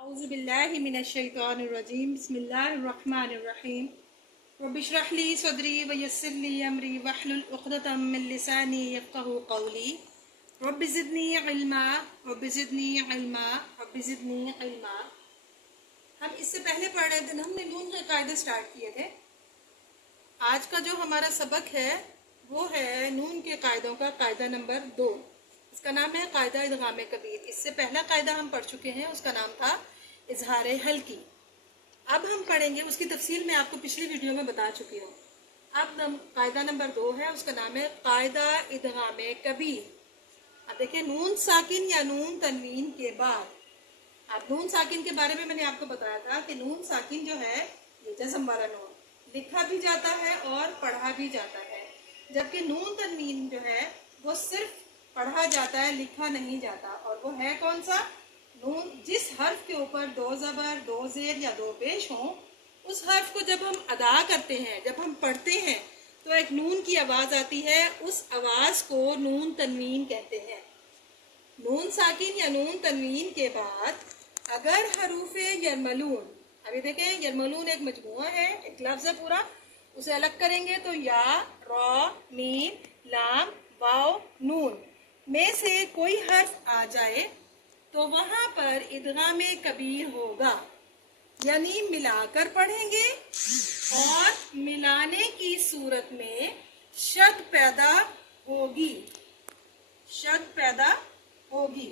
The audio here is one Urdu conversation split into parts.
أعوذ بالله من الشيطان الرجيم بسم الله الرحمن الرحيم رب اشرح لي صدري ويسر لي أمري واحلل عقدة من لساني يفقهوا قولي رب زدني علما رب زدني علما رب زدني علما. ہم اس سے پہلے پڑھ رہے تھے، ہم نے نون کے قاعدے سٹارٹ کیے تھے. آج کا جو ہمارا سبق ہے وہ ہے نون کے قاعدوں کا قاعدہ نمبر 2. اس کا نام ہے قاعدہ ادغام کبیر. اس سے پہلا قاعدہ ہم پڑھ چکے ہیں، اس کا نام تھا اظہار حلقی. اب ہم پڑھیں گے، اس کی تفصیل میں آپ کو پچھلی ویڈیو میں بتا چکی ہوں. اب قاعدہ نمبر 2 ہے، اس کا نام ہے قاعدہ ادغام کبیر. اب دیکھیں، نون ساکن یا نون تنوین کے بعد، اب نون ساکن کے بارے میں نے آپ کو بتایا تھا کہ نون ساکن جو ہے یہ جزم والا نون لکھا بھی جاتا ہے اور پڑھا بھی جاتا ہے، جبکہ نون تنوین جو ہے وہ صرف پڑھا جاتا ہے، لکھا نہیں جاتا. اور وہ ہے کون سا نون؟ جس حرف کے اوپر 2 زبر 2 زیر یا 2 پیش ہوں، اس حرف کو جب ہم ادا کرتے ہیں، جب ہم پڑھتے ہیں تو ایک نون کی آواز آتی ہے، اس آواز کو نون تنوین کہتے ہیں. نون ساکن یا نون تنوین کے بعد اگر حروف یرملون، ابھی دیکھیں یرملون ایک مجموعہ ہے، ایک لفظ ہے پورا، اسے الگ کریں گے تو یا، را، میم، لام، واو، نون میں سے کوئی حرف آ جائے تو وہاں پر ادغام کبیر ہوگا، یعنی ملا کر پڑھیں گے اور ملانے کی صورت میں شد پیدا ہوگی، شد پیدا ہوگی.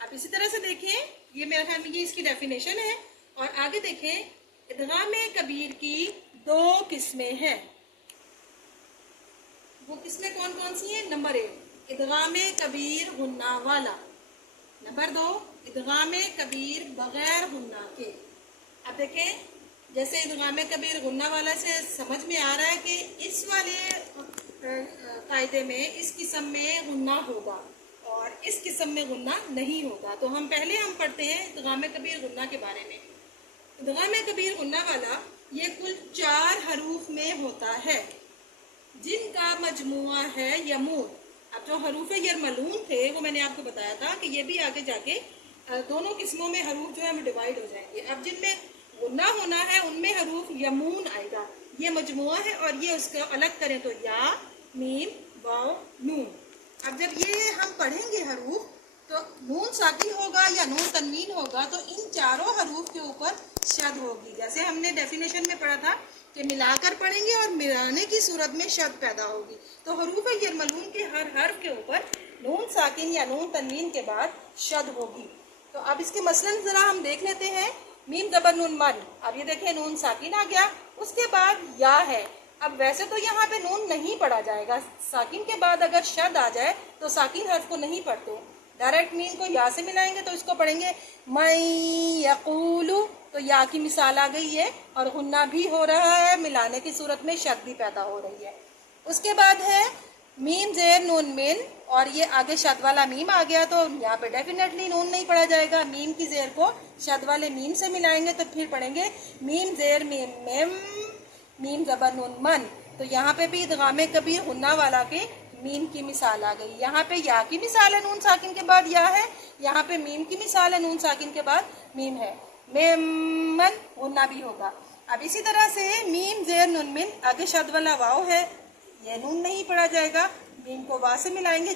اب اسی طرح سے دیکھیں، یہ میرے خیال میں یہ اس کی ڈیفینیشن ہے. اور آگے دیکھیں، ادغام کبیر کی 2 قسمیں ہیں. وہ قسمیں کون کون سی ہیں؟ نمبر 1 ادغام کبیر غنہ والا، نمبر 2 ادغام کبیر بغیر غنہ کے. اب دیکھیں، جیسے ادغام کبیر غنہ والا سے سمجھ میں آ رہا ہے کہ اس والے قاعدے میں اس قسم میں غنہ ہوگا اور اس قسم میں غنہ نہیں ہوگا. تو ہم پڑھتے ہیں ادغام کبیر غنہ کے بارے میں. ادغام کبیر غنہ والا یہ کل 4 حروف میں ہوتا ہے، جن کا مجموعہ ہے یمون. اب جو حروف یرملون تھے وہ میں نے آپ کو بتایا تھا کہ یہ بھی آگے جا کے دونوں قسموں میں حروف جو ہے وہ ڈیوائیڈ ہو جائیں گے. اب جن میں غنہ ہونا ہے ان میں حروف یمون آئے گا، یہ مجموعہ ہے، اور یہ اس کو الگ کریں تو یا، میم، واو، نون. اب جب یہ ہم پڑھیں گے حروف تو نون ساکن ہوگا یا نون تنوین ہوگا تو ان چاروں حروف کے اوپر شد ہوگی. جیسے ہم نے ڈیفینیشن میں پڑھا تھا کہ ملا کر پڑھیں گے اور ملانے کی صورت میں شد پیدا ہوگی. تو حروف یرملون کے ہر حرف کے اوپر نون ساکن یا نون تنوین کے بعد شد ہوگی. تو اب اس کے مثلاً ذرا ہم دیکھ لیتے ہیں. میم زبر نون من، اب یہ دیکھیں نون ساکن آ گیا، اس کے بعد یا ہے. اب ویسے تو یہاں پہ نون نہیں پڑھا جائے گا، ساکن کے بعد اگر شد آ جائے تو ساکن حرف کو نہیں پڑھتے، ڈائریکٹ میم کو یا سے ملائیں گے تو اس کو پڑھیں گے میں یقولو، تو یا کی مثال آ گئی ہے اور غنہ بھی ہو رہا ہے، ملانے کی صورت میں شد بھی پیدا ہو رہی ہے. اس کے بعد ہے میم زیر نون من، اور یہ آگے شد والا میم آ گیا تو یہاں پہ ڈیفینیٹلی نون نہیں پڑھا جائے گا. میم کی زیر کو شد والے میم سے ملائیں گے تو پھر پڑھیں گے میم زیر میم میم، میم زبر نون من. تو یہاں پہ بھی ادغام کبیر غنہ والا کے میم کی مثال آ گئی. یہاں پہ یا کی مثال ہے، نون ساکن کے بعد یا ہے. یہاں پہ میم کی مثال ہے، نون ساکن کے بعد میم ہے. من غنہ بھی ہوگا. اب اسی طرح سے میم زیر نون من، آگے شد والا واو ہے، یہ نون نہیں پڑھا جائے گا، میم کو وا سے ملائیں گے،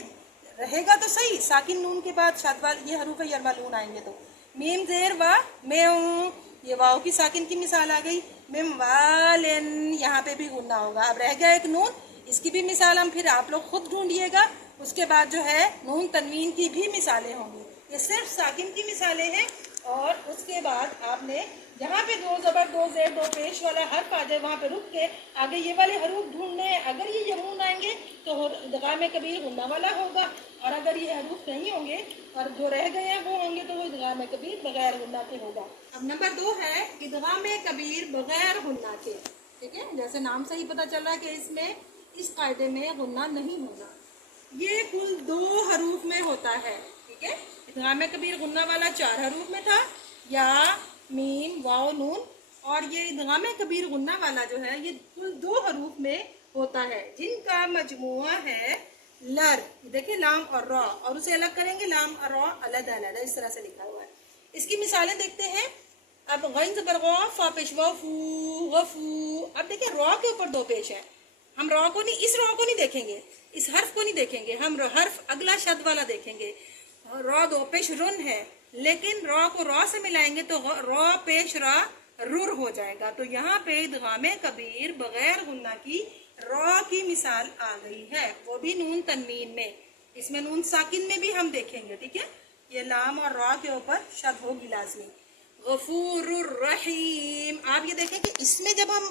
رہے گا تو صحیح، ساکن نون کے بعد شد والا یہ حروف یرملون آئیں گے. تو میم زیر وا میوں، یہ واو کی ساکن کی مثال آ گئی. میم والن، یہاں پہ بھی غنہ ہوگا. اب رہ گیا ایک نون، اس کی بھی مثال ہم پھر آپ لوگ خود ڈھونڈیے گا. اس کے بعد جو ہے نون تنوین کی بھی مثالیں ہوں گی. یہ صرف ساکن کی مثالیں ہیں. اور اس کے بعد آپ نے جہاں پہ 2 زبر 2 زیر 2 پیش والا حرف آ جائے وہاں پہ رک کے آگے یہ والے حروف ڈھونڈنے ہیں. اگر یہ یمون آئیں گے تو ادغام کبیر غنہ والا ہوگا، اور اگر یہ حروف نہیں ہوں گے اور جو رہ گئے ہیں وہ ہوں گے تو وہ ادغام کبیر بغیر غنہ کے ہوگا. اب نمبر 2 ہے ادغام کبیر بغیر غنہ کے. ٹھیک ہے، جیسے نام سے ہی پتہ چل رہا ہے کہ اس میں اس قاعدے میں غنہ نہیں ہوگا. یہ کل 2 حروف میں ہوتا ہے. ٹھیک ہے، ادغام کبیر غنہ والا 4 حروف میں تھا، یا، میم، واو، نون. اور یہ ادغام کبیر غنہ والا جو ہے یہ کل 2 حروف میں ہوتا ہے، جن کا مجموعہ ہے لر. دیکھیں لام اور را، اور اسے الگ کریں گے لام اور را علیحدہ علیحدہ، اس طرح سے لکھا ہوا ہے. اس کی مثالیں دیکھتے ہیں. اب غین زبر غا، فا پیش وا، فو غفو. اب دیکھیں را کے اوپر دو پیش ہے. ہم را کو نہیں، اس را کو نہیں دیکھیں گے، اس حرف کو نہیں دیکھیں گے، ہم حرف اگلا شد والا دیکھیں گے. را دو پیش رن ہے، لیکن را کو را سے ملائیں گے تو را پیش را رر ہو جائے گا. تو یہاں پہ ادغام کبیر بغیر غنہ کی را کی مثال آ گئی ہے، وہ بھی نون تنوین میں. اس میں نون ساکن میں بھی ہم دیکھیں گے. ٹھیک ہے، یہ لام اور را کے اوپر شد ہوگی لازمی. غفور الرحیم. آپ یہ دیکھیں کہ اس میں جب ہم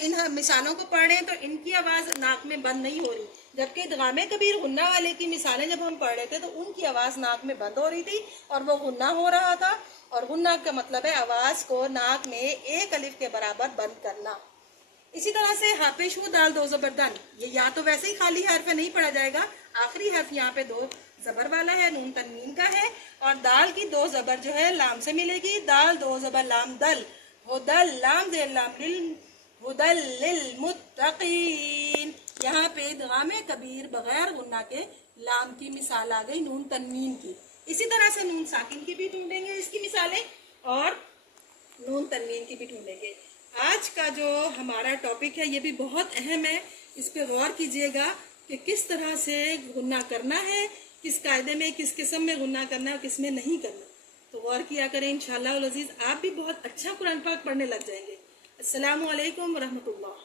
ان مثالوں کو پڑھ رہے ہیں تو ان کی آواز ناک میں بند نہیں ہو رہی، جبکہ ادغام کبیر غنہ والے کی مثالیں جب ہم پڑھ رہے تھے تو ان کی آواز ناک میں بند ہو رہی تھی اور وہ غنہ ہو رہا تھا. اور غنہ کا مطلب ہے آواز کو ناک میں ایک الف کے برابر بند کرنا. اسی طرح سے ہا پیش ہو دال دو زبر دن، یہ یا تو ویسے ہی خالی حرف نہیں پڑھا جائے گا، آخری حرف یہاں پہ دو زبر والا ہے، نون تنوین کا ہے، اور دال کی دو زبر جو ہے لام سے ملے گی. دال دو زبر لام دل، ہدل لام زیر لام ہدل للمتقین. یہاں پہ ادغام کبیر بغیر غنہ کے لام کی مثال آ گئی نون تنوین کی. اسی طرح سے نون ساکن کی بھی ڈھونڈیں گے اس کی مثالیں، اور نون تنوین کی بھی ڈھونڈیں گے. آج کا جو ہمارا ٹاپک ہے یہ بھی بہت اہم ہے، اس پہ غور کیجئے گا کہ کس طرح سے غنہ کرنا ہے، کس قاعدے میں کس قسم میں غنہ کرنا ہے اور کس میں نہیں کرنا. تو غور کیا کریں، انشاءاللہ العزیز آپ بھی بہت اچھا قرآن پاک پڑھنے لگ جائیں گے. السلام علیکم ورحمۃ اللہ.